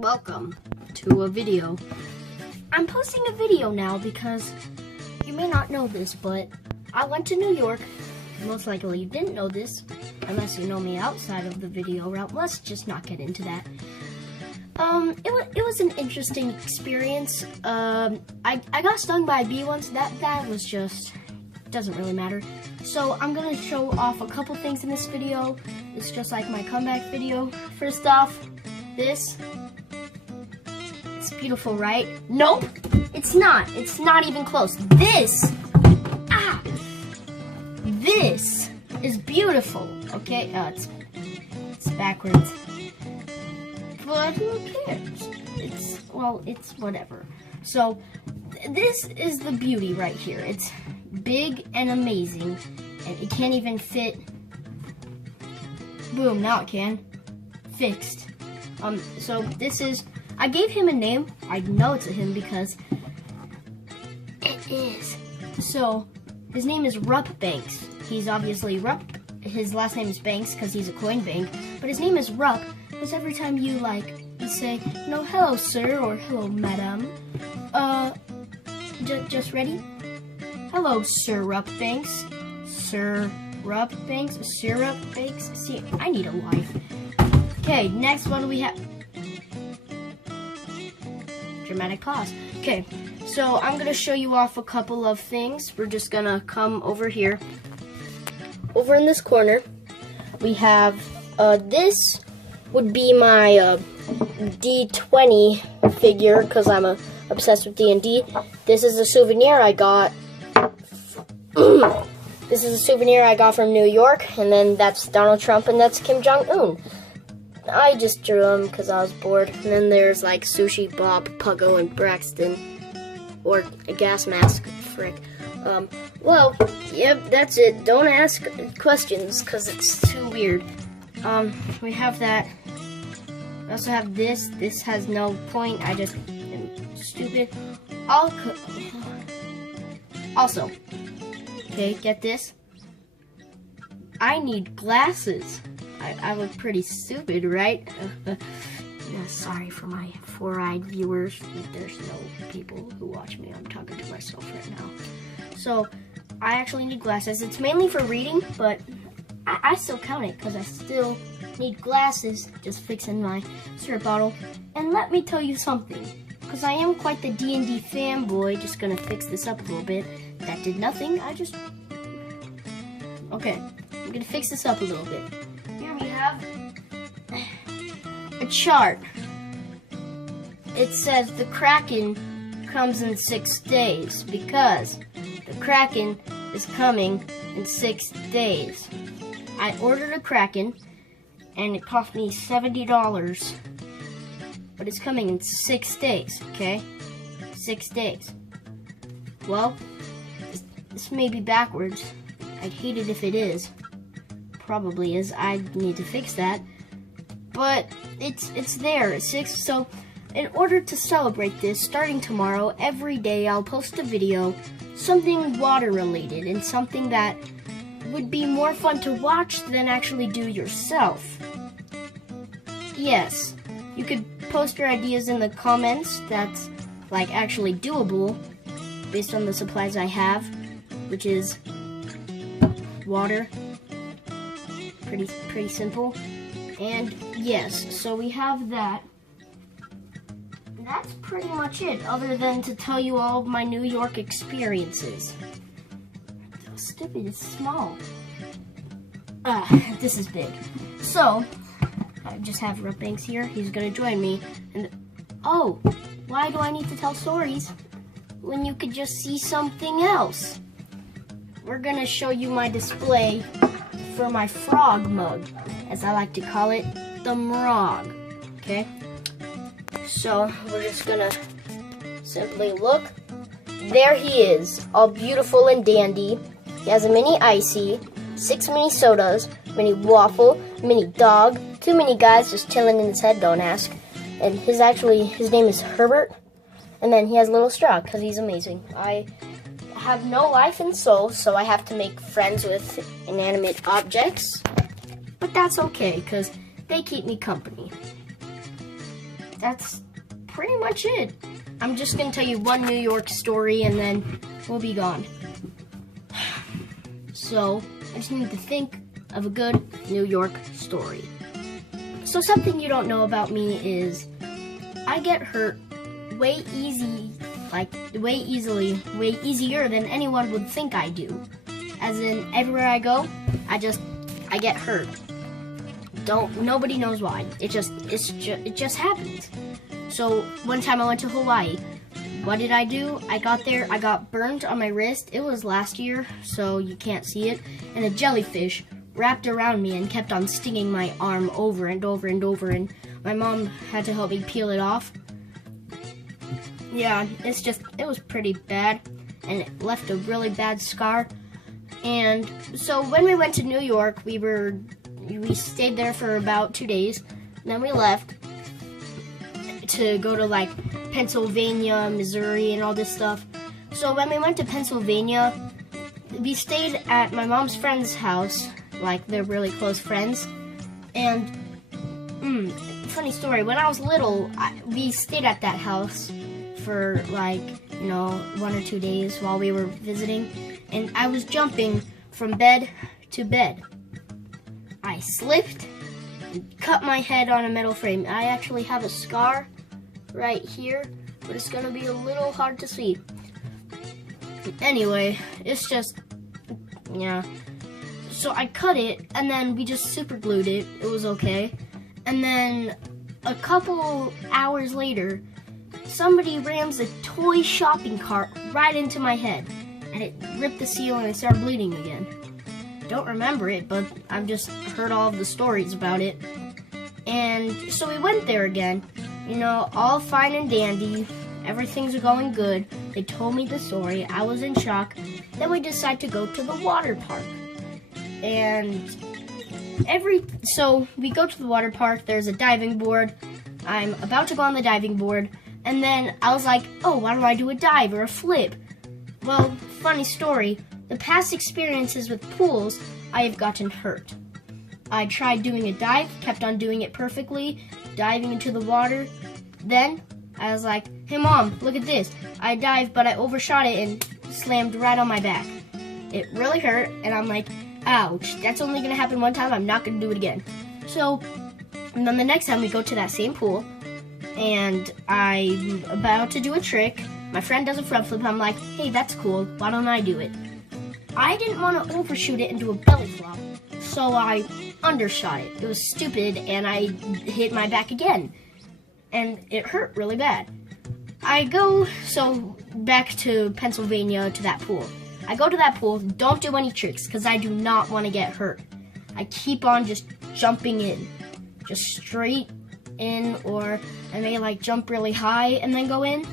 Welcome to a video. I'm posting a video now because you may not know this, but I went to New York. Most likely you didn't know this unless you know me outside of the video route. Let's just not get into that. It was an interesting experience. I got stung by a bee once. That was just, doesn't really matter. So I'm gonna show off a couple things in this video. It's just like my comeback video. First off, this. It's beautiful, right? Nope, it's not. It's not even close. This is beautiful. Okay, it's backwards. But who cares? It's whatever. So this is the beauty right here. It's big and amazing, and it can't even fit. Boom, now it can. Fixed. So this is, I gave him a name. I know it's a him because it is. So his name is Rupp Banks. He's obviously Rupp. His last name is Banks because he's a coin bank, but his name is Rupp because every time you say, no, hello sir, or hello madam, just ready? Hello, Sir Rupp Banks. Sir Rupp Banks. Sir Rupp Banks. See, I need a life. Okay, next one we have. Dramatic pause. Okay, so I'm gonna show you off a couple of things. We're just gonna come over here. Over in this corner, we have this would be my D20 figure because I'm obsessed with D&D. This is a souvenir I got. This is a souvenir I got from New York, and then that's Donald Trump, and that's Kim Jong-un. I just drew them because I was bored. And then there's like Sushi, Bob, Puggo, and Braxton, or a gas mask. Frick. Well, yep, that's it. Don't ask questions because it's too weird. We have that. We also have this. This has no point. I just am stupid. Also, okay, get this. I need glasses. I look pretty stupid, right? Sorry for my four-eyed viewers. There's no people who watch me. I'm talking to myself right now. So, I actually need glasses. It's mainly for reading, but I still count it because I still need glasses. Just fixing my syrup bottle. And let me tell you something, because I am quite the D&D fanboy. Just gonna fix this up a little bit. That did nothing. Okay, I'm gonna fix this up a little bit. Here we have a chart. It says the Kraken comes in 6 days because the Kraken is coming in 6 days. I ordered a Kraken and it cost me $70, but it's coming in 6 days, okay? 6 days. Well, this may be backwards. I'd hate it if it is. Probably is. I need to fix that. But it's there. It's 6. So in order to celebrate this, starting tomorrow, every day I'll post a video, something water related and something that would be more fun to watch than actually do yourself. Yes, you could post your ideas in the comments. That's like actually doable based on the supplies I have, which is water. Pretty simple. And yes, so we have that. That's pretty much it, other than to tell you all of my New York experiences. Stupid, it's small. This is big. So, I just have Rupp Banks here. He's gonna join me. And oh, why do I need to tell stories when you could just see something else? We're gonna show you my display for my frog mug, as I like to call it, the Mrog. Okay? So we're just gonna simply look. There he is, all beautiful and dandy. He has a mini icy, 6 mini sodas, mini waffle, mini dog, 2 mini guys just chilling in his head, don't ask. And his name is Herbert. And then he has a little straw because he's amazing. I have no life and soul, so I have to make friends with inanimate objects. But that's okay, because they keep me company. that's pretty much it. I'm just gonna tell you one New York story and then we'll be gone. So, I just need to think of a good New York story. So something you don't know about me is I get hurt way easier than anyone would think I do. As in, everywhere I go, I get hurt. Nobody knows why. It just happens. So one time I went to Hawaii. What did I do? I got there, I got burned on my wrist. It was last year, so you can't see it. And a jellyfish wrapped around me and kept on stinging my arm over and over and over. And my mom had to help me peel it off. Yeah, it was pretty bad. And it left a really bad scar. And so when we went to New York, we stayed there for about 2 days. Then we left to go to like Pennsylvania, Missouri, and all this stuff. So when we went to Pennsylvania, we stayed at my mom's friend's house, like they're really close friends. And funny story, when I was little, we stayed at that house for like, 1 or 2 days while we were visiting. And I was jumping from bed to bed. I slipped and cut my head on a metal frame. I actually have a scar right here, but it's gonna be a little hard to see. Anyway, it's just, yeah. So I cut it, and then we just super glued it. It was okay. And then a couple hours later, somebody rams a toy shopping cart right into my head, and it ripped the seal and I started bleeding again. Don't remember it, but I've just heard all of the stories about it. And so we went there again, all fine and dandy. Everything's going good. They told me the story. I was in shock. Then we decided to go to the water park. And so we go to the water park. There's a diving board. I'm about to go on the diving board. And then I was like, oh, why don't I do a dive or a flip? Well, funny story. The past experiences with pools, I have gotten hurt. I tried doing a dive, kept on doing it perfectly, diving into the water. Then I was like, hey mom, look at this. I dived, but I overshot it and slammed right on my back. It really hurt, and I'm like, ouch, that's only gonna happen one time, I'm not gonna do it again. So, and then the next time we go to that same pool, and I'm about to do a trick. My friend does a front flip, I'm like, hey, that's cool, why don't I do it? I didn't want to overshoot it into a belly flop, so I undershot it. It was stupid, and I hit my back again, and it hurt really bad. I go back to Pennsylvania to that pool. I go to that pool, don't do any tricks, because I do not want to get hurt. I keep on just jumping in, just straight in, or I may jump really high and then go in,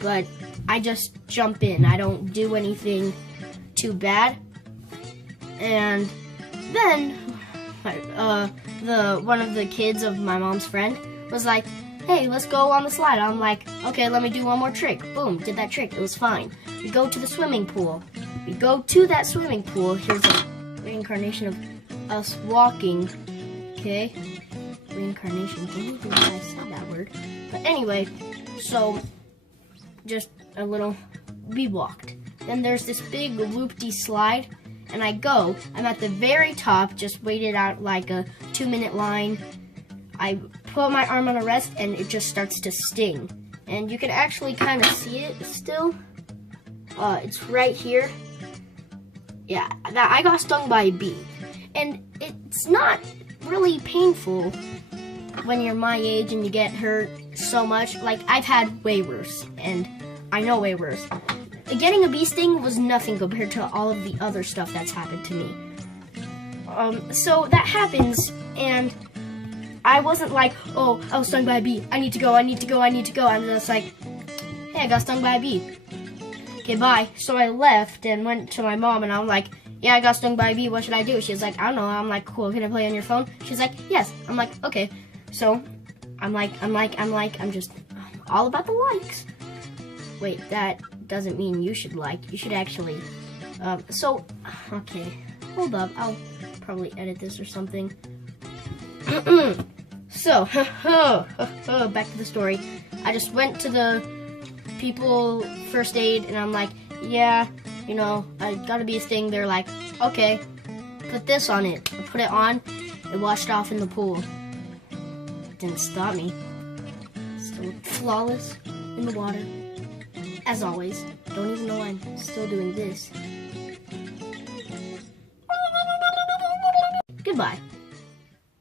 but I just jump in. I don't do anything too bad. And then one of the kids of my mom's friend was like, hey, let's go on the slide. I'm like, okay, let me do one more trick. Boom, did that trick. It was fine. We go to the swimming pool. We go to that swimming pool. Here's a reincarnation of us walking. Okay? Reincarnation. Don't even know why I said that word. But anyway, so just a little, we walked. Then there's this big loop-de slide, and I'm at the very top, just waited out like a 2-minute line. I put my arm on a rest, and it just starts to sting. And you can actually kind of see it still. It's right here. Yeah, I got stung by a bee. And it's not really painful when you're my age and you get hurt so much. I've had way worse, and I know way worse. Getting a bee sting was nothing compared to all of the other stuff that's happened to me. So that happens, and I wasn't like, oh, I was stung by a bee. I need to go. I'm just like, hey, I got stung by a bee. Okay, bye. So I left and went to my mom, and I'm like, yeah, I got stung by a bee. What should I do? She's like, I don't know. I'm like, cool. Can I play on your phone? She's like, yes. I'm like, okay. So I'm just all about the likes. Wait, that doesn't mean you should like. You should actually. Okay. Hold up. I'll probably edit this or something. So, back to the story. I just went to the people first aid and I'm like, yeah, you know, I gotta be a sting. They're like, okay, put this on it. I put it on, it washed off in the pool. Didn't stop me. Still flawless in the water. As always, don't even know I'm still doing this. Goodbye.